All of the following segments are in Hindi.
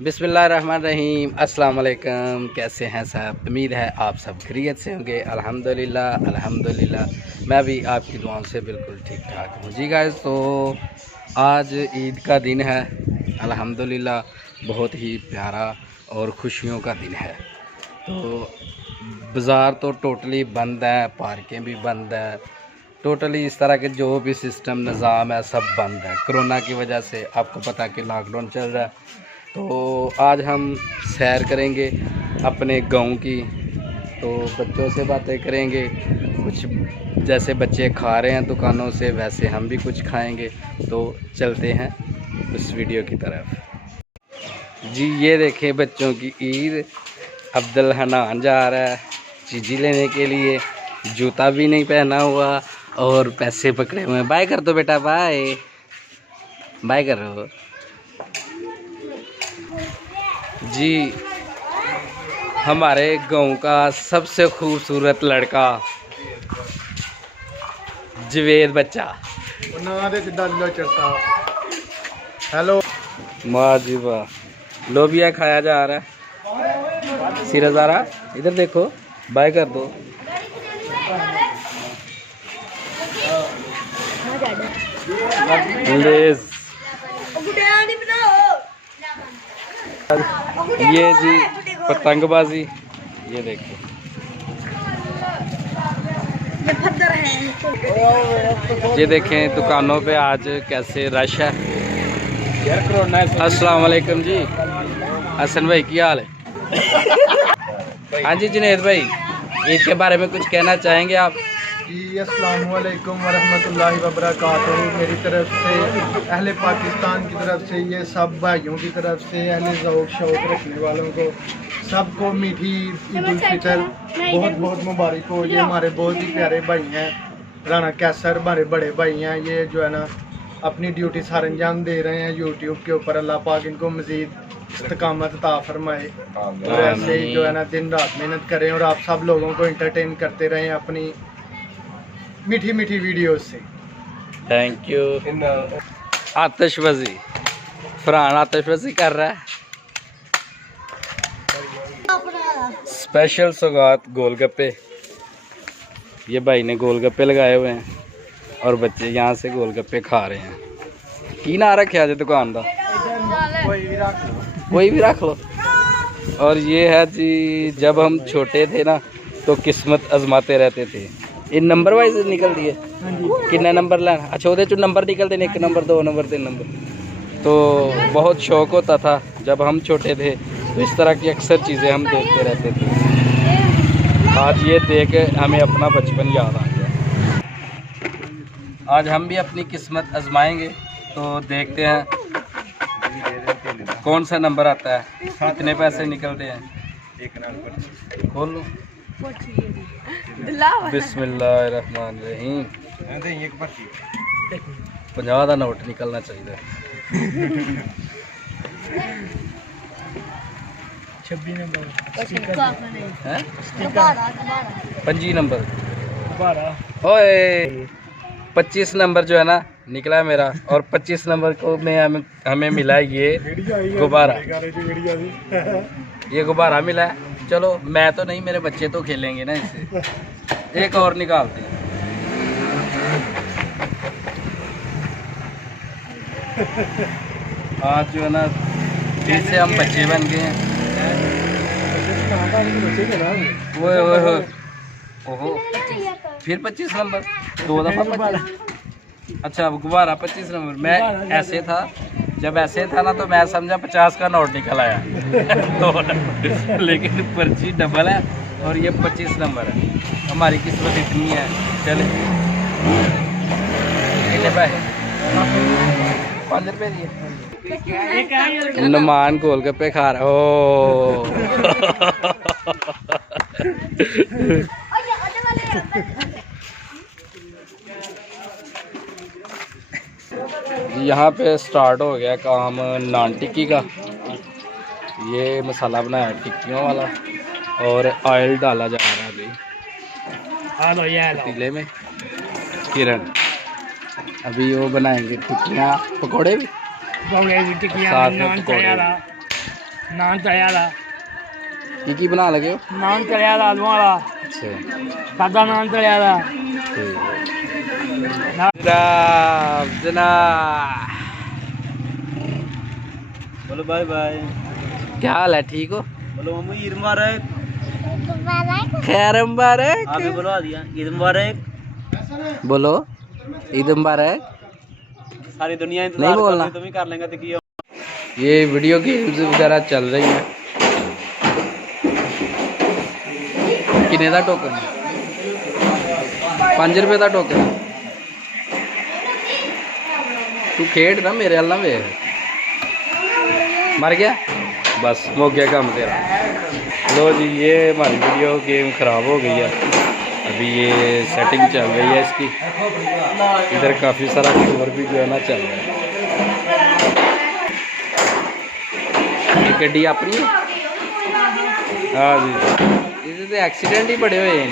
बिस्मिल्लाहिर्रहमानिर्रहीम। अस्सलाम वालेकुम। कैसे हैं सब? उम्मीद है आप सब खैरियत से होंगे। अल्हम्दुलिल्लाह मैं भी आपकी दुआओं से बिल्कुल ठीक ठाक हूँ जी गाइस। तो आज ईद का दिन है, अल्हम्दुलिल्लाह बहुत ही प्यारा और खुशियों का दिन है। तो बाज़ार तो टोटली बंद है, पार्कें भी बंद है, टोटली इस तरह के जो भी सिस्टम निज़ाम है सब बंद है कोरोना की वजह से। आपको पता है कि लॉकडाउन चल रहा है। तो आज हम सैर करेंगे अपने गांव की, तो बच्चों से बातें करेंगे, कुछ जैसे बच्चे खा रहे हैं दुकानों से वैसे हम भी कुछ खाएंगे। तो चलते हैं उस वीडियो की तरफ जी। ये देखें बच्चों की ईद। अब्दुल हनान जा रहा है चीज़ी लेने के लिए, जूता भी नहीं पहना हुआ और पैसे पकड़े हुए हैं। बाय कर दो बेटा, बाय बाय करो जी। हमारे गांव का सबसे खूबसूरत लड़का जवेद बच्चा। हेलो वाह जी वाह। लोबिया खाया जा रहा है, सिरा जा रहा। इधर देखो, बाय कर दो। लेस ये जी पतंगबाजी, ये देखो। ये देखें दुकानों पे आज कैसे रश है। अस्सलाम वालेकुम जी। हसन भाई की हाल है? हाँ जी जुनैद भाई, ईद के बारे में कुछ कहना चाहेंगे आप? जी अस्सलाम वालेकुम वरहमतुल्लाहि वबरकातुहू। मेरी तरफ से, अहले पाकिस्तान की तरफ से, ये सब भाइयों की तरफ से, अहले ज़ौक़ शौक़ रखने वालों को सबको मीठी ईद उल फितर बहुत बहुत मुबारक हो। ये हमारे बहुत ही प्यारे भाई हैं, राना कैसर हमारे बड़े भाई हैं। ये जो है ना अपनी ड्यूटी सार अंजाम दे रहे हैं यूट्यूब के ऊपर। अल्लाह पाक इनको मज़ीद इस्तकामत अता फरमाए और ऐसे ही जो है ना दिन रात मेहनत करें और आप सब लोगों को इंटरटेन करते रहें अपनी मीठी मीठी वीडियो से। Thank you. आतिशबाजी, फरहान आतिशबाजी कर रहा है। स्पेशल सौगात गोलगप्पे। ये भाई ने गोलगप्पे लगाए हुए हैं और बच्चे यहाँ से गोलगप्पे खा रहे हैं। की ना रखे आज दुकान का? कोई भी रख लो। और ये है जी, जब हम छोटे थे ना तो किस्मत आजमाते रहते थे। ये नंबर वाइज निकल दिए किन्ने नंबर लेना। अच्छा वो चो नंबर निकलते हैं, 1 नंबर 2 नंबर 3 नंबर। तो बहुत शौक़ होता था जब हम छोटे थे, तो इस तरह की अक्सर चीज़ें हम देखते रहते थे। आज ये देख हमें अपना बचपन याद आ गया। आज हम भी अपनी किस्मत आजमाएंगे, तो देखते हैं कौन सा नंबर आता है, कितने पैसे निकलते हैं। खोल लो। बिस्मिल्लाहिर्रहमानिर्रहीम। 50 का नोट निकलना चाहिए। 26 नंबर 25 नंबर। ओए 25 नंबर जो है ना निकला है मेरा, और 25 नंबर को में हमें मिला ये गुब्बारा। ये गुब्बारा मिला है। चलो मैं तो नहीं, मेरे बच्चे तो खेलेंगे ना इससे। एक और निकालते हैं। आज जो है ना फिर से हम बच्चे बन गए हैं। ओए ओए ओए ओहो, फिर 25 नंबर 2 दफ़ा 25। अच्छा गुब्बारा 25 नंबर। मैं ऐसे था, जब ऐसे था ना तो मैं समझा 50 का नोट निकल आया। तो लेकिन पर्ची डबल है और ये 25 नंबर है। हमारी किस्मत इतनी है। चले भाई 5 रुपये दिए। नुमान गोलगप्पे खा रहा हो। यहाँ पे स्टार्ट हो गया काम नान टिक्की का। ये मसाला बनाया टिक्कियों वाला और ऑयल डाला जा रहा है अभी पतीले में। किरण अभी वो बनाएंगे टिक्कियाँ, पकोड़े भी साथ में पकोड़े। नान तलिया वाला की बना लगे हो? नान तलिया वाला आलू वाला अच्छा सादा नान तलिया वाला जनाब जनाब बोलो बाय बाय। क्या हाल है? ठीक हो? बोलो मम्मी ईद मुबारक। खैर मुबारक। आप भी बोलो दिया ईद मुबारक। बोलो ईद मुबारक। सारी दुनिया नहीं इंतजार बोलना। कर रही, तुम ही कर लेंगे तो की ये वीडियो गेम्स वगैरह चल रही हैं। किन्ने दा टोकन? 5 रुपए का टोकन। तू खेड ना मेरे वाल ना वेख। मर गया बस हो गया काम तेरा। लो जी ये हमारी वीडियो गेम ख़राब हो गई है। अभी ये सेटिंग चल रही है इसकी। इधर काफ़ी सारा शोर भी जो है ना चल रहा है। ये गड्डी अपनी है? हाँ जी इधर तो एक्सीडेंट ही बड़े हुए हैं।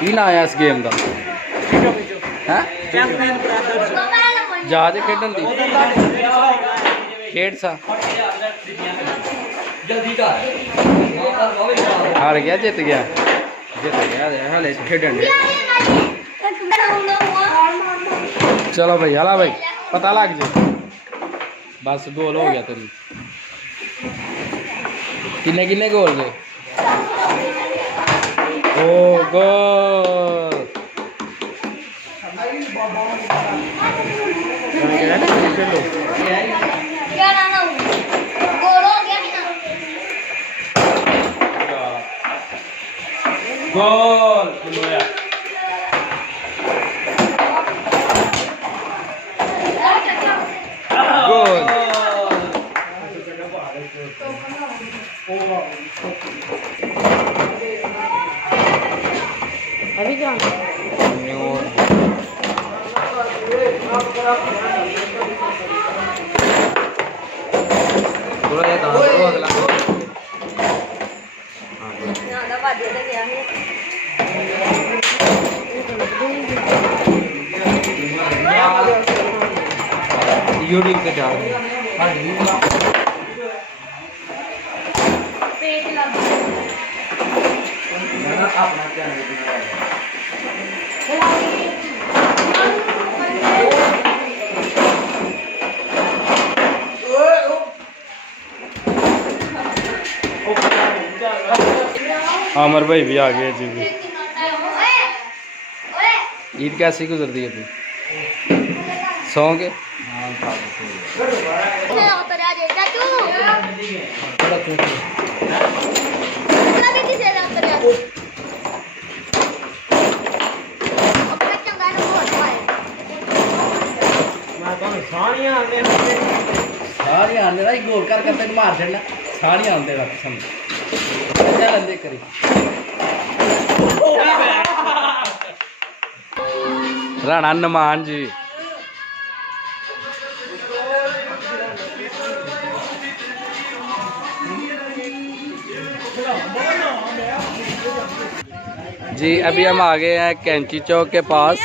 की ना आया इस गेम का है? जहाज खेडन दी खेड सा हार गया जित गया हाले खेडन दे। चलो भाई हला भाई पता लग जाए बस गोल हो गया तेरी। किन्ने किन्ने गोल गए? ओ गोल गोल गोल। अभी क्या थोड़ा ये कहां करो अगला यूट्यूब पे डाल अपना चैनल आमर भाई भी आ गए जी भी। ईद कैसी गुजरती है तू? सौ के सारी आने ना गोल कर करते मार छड़ना सारी आते रख समझ लंदे करी राणा नमान जी जी अभी हम आ गए हैं कैंची चौक के पास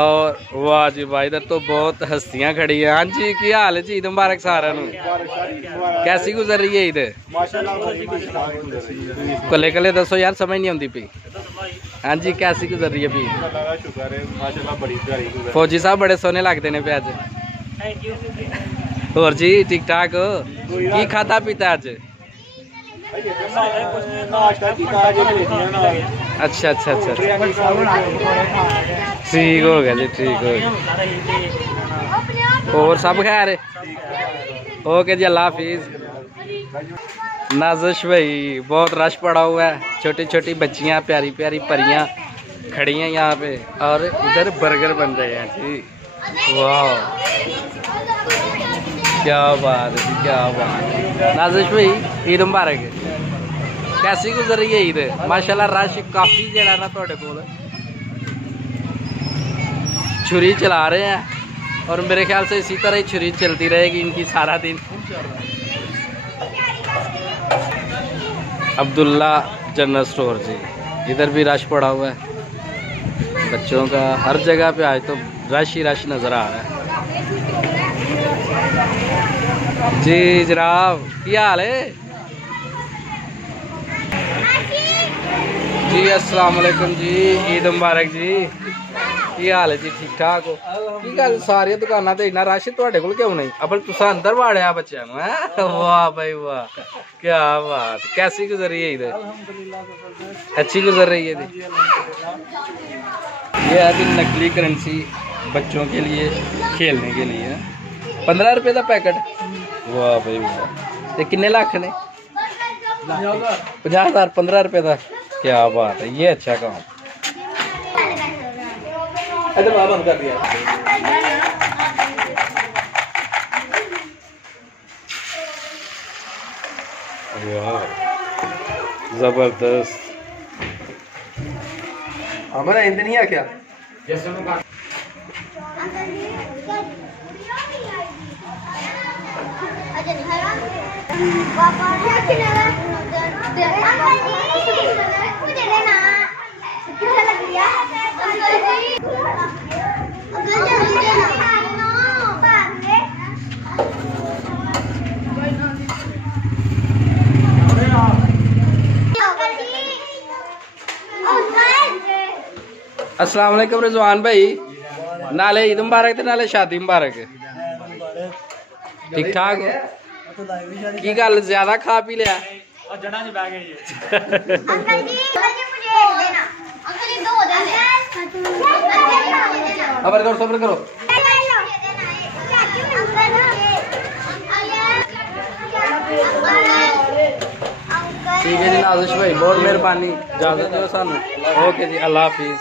और वाह जी भाई इधर तो बहुत हस्तियां खड़ी हैं। हाँ जी की हाल है जी? ईद मुबारक सारा कैसी गुजर रही है ईद? कले कले दसो यार समझ नहीं आती पी। हाँ जी कैसी गुजर रही है पी? फौजी साहब बड़े सोने लगते हैं पे अज। और जी ठीक ठाक हो? की खाता पीता अज? अच्छा अच्छा अच्छा ठीक हो गया जी ठीक हो गया। और सब खैर ओके जी अल्लाह हाफिज। नाजिश भाई बहुत रश पड़ा हुआ है। छोटी छोटी बच्चियां प्यारी प्यारी परियां खड़ी हैं यहाँ पे और इधर बर्गर बन रहे हैं जी। वाह क्या बात है जी क्या बात है। नाजिश भाई ईद मुबारक। कैसी गुजर रही है ईद? माशाल्लाह रश काफ़ी जड़ा ना थोड़े कोल छुरी चला रहे हैं और मेरे ख्याल से इसी तरह ही छुरी चलती रहेगी इनकी सारा दिन। अब्दुल्ला जनरल स्टोर जी इधर भी रश पड़ा हुआ है। बच्चों का हर जगह पे आज तो रश ही रश नज़र आ रहा है। जी जनाब, क्या हाल है जी? अस्सलाम वालेकुम जी, ईद मुबारक जी। की हाल है जी? ठीक ठाक हो? की गल सारी दुकाना ते इन्ना रश तुहाडे कोल क्यों नहीं? अबल तुसा अंदर वाड़िया बच्चों हैं? वाह भाई वाह, क्या बात। कैसी गुजर रही है ईद? अच्छी गुजर रही है जी। ये है जी नकली करेंसी बच्चों के लिए खेलने के लिए, 15 रुपए का पैकेट। वाह भाई वाह। ते किन्ने लाख ने? 50,000 15 रुपए का। क्या बात है, ये अच्छा काम। इधर बंद कर दिया। वाह जबरदस्त। हमारा इंजन ही है क्या? अस्सलाम वालेकुम रिजवान भाई, नाले ईद मुबारक ते नाले शादी मुबारक। ठीक ठाक हो? की गल ज्यादा खा पी लिया? सब्र करो। ठीक है जी नाजिश भाई, बहुत मेहरबानी, इजाजत दो सानू। ओके जी, अल्लाह हाफिज।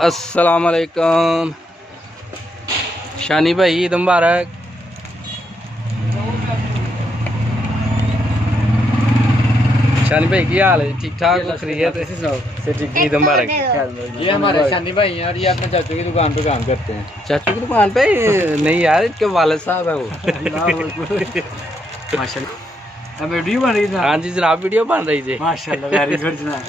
अस्सलाम वालेकुम शानी भाई, ईद मुबारक। शानी भाई की हाल है? ठीक ठाक हो? खैरियत से? ठीक, ईद मुबारक। ये हमारे शानी भाई हैं और ये अपने चाचू की दुकान पे काम करते हैं। चाचू की दुकान पे? नहीं यार, इनके वालिद साहब है वो। माशाल्लाह वीडियो बन रही है। हाँ जी जनाब, वीडियो बन रही है माशाल्लाह, वेरी गुड जनाब।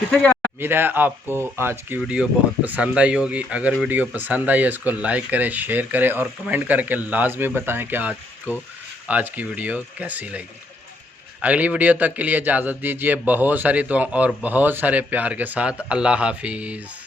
कितने क्या? उम्मीद है आपको आज की वीडियो बहुत पसंद आई होगी। अगर वीडियो पसंद आई है इसको लाइक करें, शेयर करें और कमेंट करके लाजमी बताएं कि आपको आज की वीडियो कैसी लगी। अगली वीडियो तक के लिए इजाज़त दीजिए। बहुत सारी दुआ और बहुत सारे प्यार के साथ। अल्लाह हाफिज़।